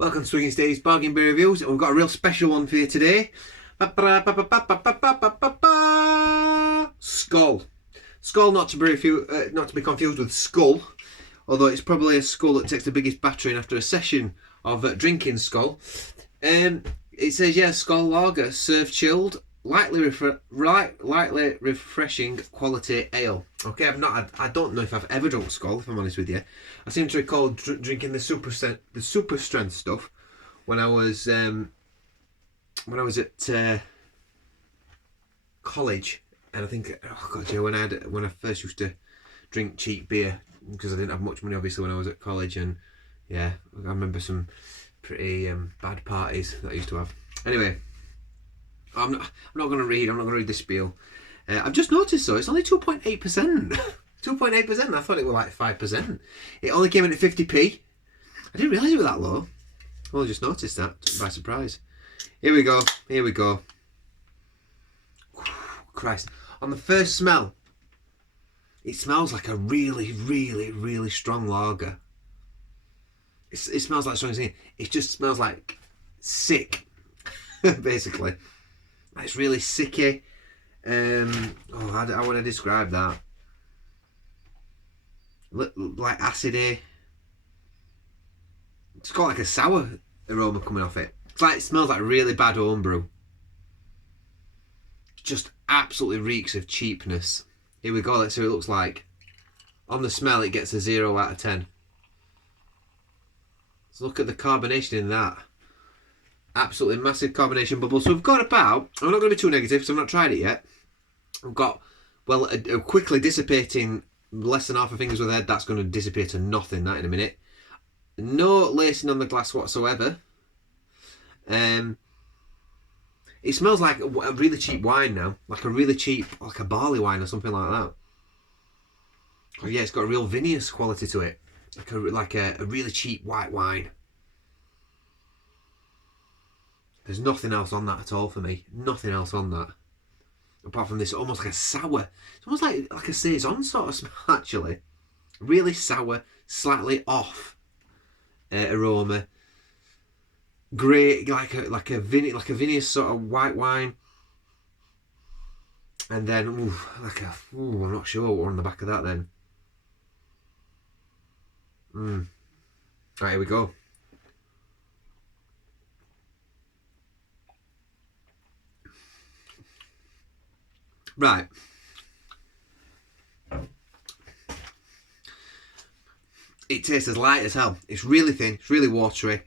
Welcome to Swiggin Steve's Bargain Beer Reviews, and we've got a real special one for you today. Skol. Skol, not to be confused with Skull, although it's probably a Skull that takes the biggest battering after a session of drinking Skol. It says, yeah, Skol Lager, served chilled, lightly refreshing quality ale. Okay, I don't know if I've ever drunk Skol, if I'm honest with you. I seem to recall drinking the super strength stuff when I was at college, and I think when I first used to drink cheap beer, because I didn't have much money obviously when I was at college, and yeah, I remember some pretty bad parties that I used to have. Anyway, I'm not going to read this spiel. I've just noticed though, it's only 2.8%. 2.8%. I thought it was like 5%. It only came in at 50p. I didn't realise it was that low. Well, I just noticed that by surprise. Here we go. Christ. On the first smell, it smells like a really, really, really strong lager. It smells like strong. It just smells like sick, basically. It's really sicky. How would I describe that? Like acidy. It's got like a sour aroma coming off it. It smells like really bad homebrew. It just absolutely reeks of cheapness. Here we go, let's see what it looks like. On the smell, it gets a 0 out of 10. Let's look at the carbonation in that. Absolutely massive carbonation bubble. So we've got about, I'm not going to be too negative because I've not tried it yet. We've got, well, a quickly dissipating, less than half a finger's worth of head. That's going to dissipate to nothing, that in a minute. No lacing on the glass whatsoever. It smells like a really cheap wine now. Like a barley wine or something like that. Oh yeah, it's got a real vinous quality to it. Like a really cheap white wine. There's nothing else on that at all for me. Nothing else on that. Apart from this, almost like a sour. It's almost like a saison sort of smell, actually. Really sour, slightly off aroma. Great, like a vinous sort of white wine. And then, I'm not sure what on the back of that then. Right, here we go. Right. It tastes as light as hell. It's really thin. It's really watery.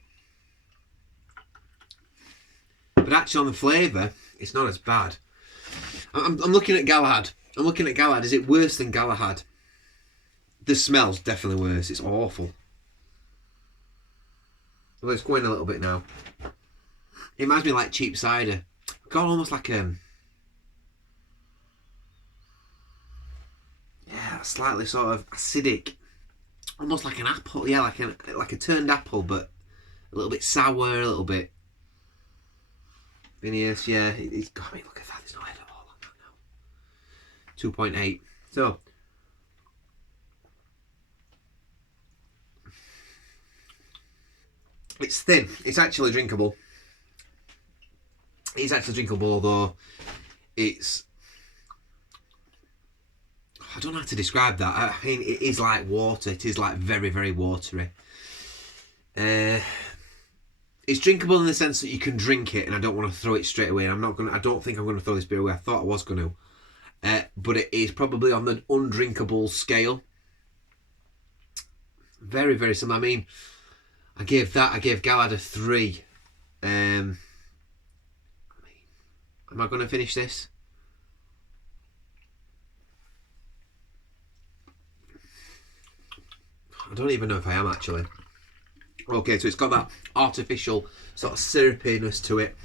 But actually on the flavour, it's not as bad. I'm looking at Galahad. Is it worse than Galahad? The smell's definitely worse. It's awful. Well, let's go in a little bit now. It reminds me of like cheap cider. Got almost like slightly sort of acidic, almost like an apple. Yeah, like a turned apple, but a little bit sour, a little bit vinous. Yeah, it's got me. Look at that. There's no head at all on that now. 2.8. So it's thin. It's actually drinkable. Although it's, I don't know how to describe that. I mean, it is like water. It is like very, very watery. It's drinkable in the sense that you can drink it, and I don't want to throw it straight away. I don't think I'm going to throw this beer away. I thought I was going to, but it is probably on the undrinkable scale. Very, very similar. I mean, I gave Galahad a 3. Am I going to finish this? I don't even know if I am actually. Okay, so it's got that artificial sort of syrupiness to it,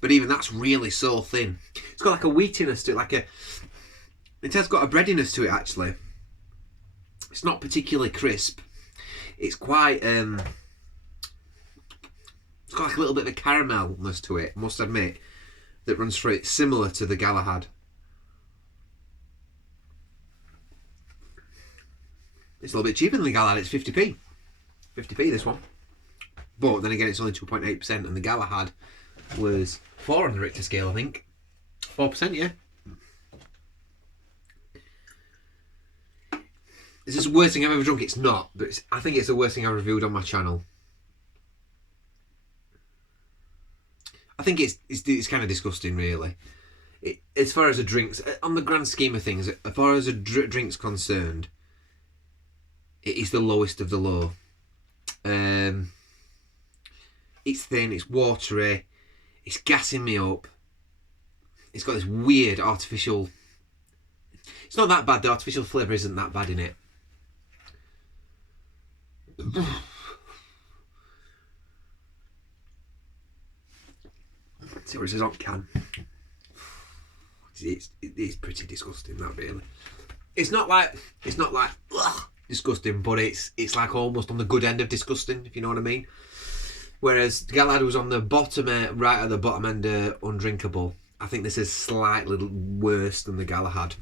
but even that's really so thin. It's got like a wheatiness to it, it has got a breadiness to it actually. It's not particularly crisp. It's quite it's got like a little bit of a caramelness to it, I must admit, that runs through it, similar to the Galahad. It's a little bit cheaper than the Galahad. It's 50p. 50p this one. But then again, it's only 2.8%, and the Galahad was 4 on the Richter scale, I think. 4%, yeah. Is this the worst thing I've ever drunk? It's not, but I think it's the worst thing I've reviewed on my channel. I think it's kind of disgusting, really. As far as the drinks, on the grand scheme of things, as far as a drink's concerned, it is the lowest of the low. It's thin, it's watery, it's gassing me up. It's got this weird artificial... It's not that bad, the artificial flavour isn't that bad in it. See what it says on can. It's pretty disgusting, that, really. It's not like ugh, disgusting, but it's like almost on the good end of disgusting, if you know what I mean. Whereas Galahad was on the bottom, right at the bottom end, undrinkable. I think this is slightly worse than the Galahad,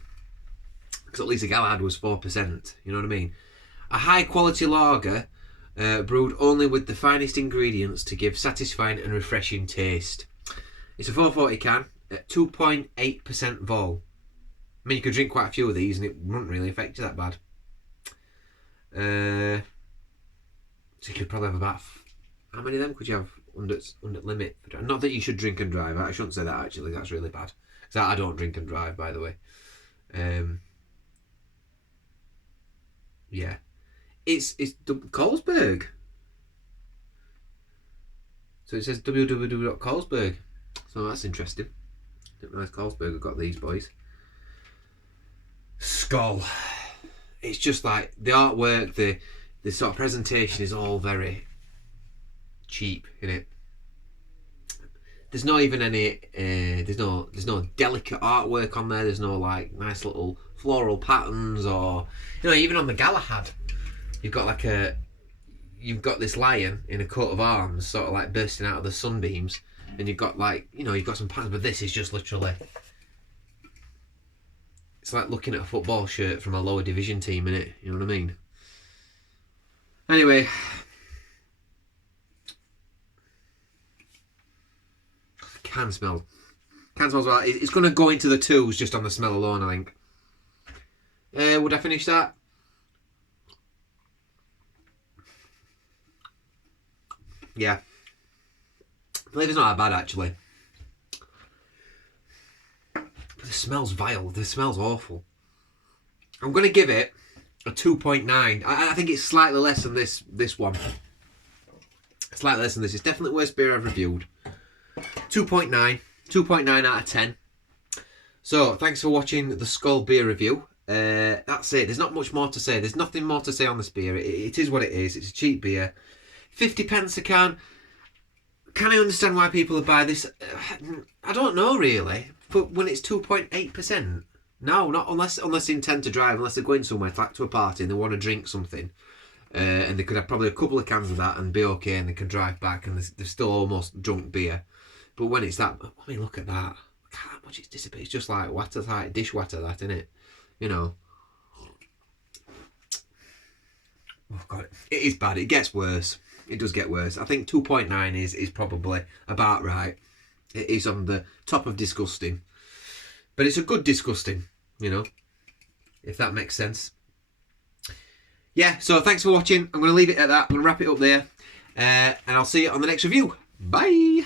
because at least the Galahad was 4%. You know what I mean? A high quality lager, brewed only with the finest ingredients to give satisfying and refreshing taste. It's a 440 can at 2.8% vol. I mean, you could drink quite a few of these and it wouldn't really affect you that bad. So you could probably have about... How many of them could you have under limit? Not that you should drink and drive. I shouldn't say that, actually. That's really bad. Because I don't drink and drive, by the way. Yeah. It's Carlsberg. So it says www.carlsberg. So that's interesting. Didn't realise Carlsberg have got these boys. Skol. It's just like the artwork, the sort of presentation is all very cheap, innit? There's not even any there's no delicate artwork on there. There's no like nice little floral patterns, or even on the Galahad you've got this lion in a coat of arms sort of like bursting out of the sunbeams, and you've got like you've got some patterns, but this is just literally, it's like looking at a football shirt from a lower division team, innit? You know what I mean? Anyway, can smells well. It's going to go into the 2s just on the smell alone, I think. Would I finish that? Yeah. Flavour's not that bad, actually. But the smell's vile. The smell's awful. I'm going to give it a 2.9. I think it's slightly less than this one. Slightly less than this. It's definitely the worst beer I've reviewed. 2.9 out of 10. So thanks for watching the Skol beer review. That's it. There's not much more to say. There's nothing more to say on this beer. It is what it is. It's a cheap beer. 50p a can. Can I understand why people would buy this? I don't know, really. But when it's 2.8%, no, not unless they intend to drive, unless they're going somewhere to a party and they want to drink something. And they could have probably a couple of cans of that and be okay, and they can drive back and they're still almost drunk beer. But when it's that, I mean, look at that. Look how much it's dissipated. It's just like water, like dishwater, that, isn't it? Oh God, it is bad. It gets worse. It does get worse. I think 2.9 is probably about right. It is on the top of disgusting. But it's a good disgusting, if that makes sense. Yeah, so thanks for watching. I'm going to leave it at that. I'm going to wrap it up there. And I'll see you on the next review. Bye.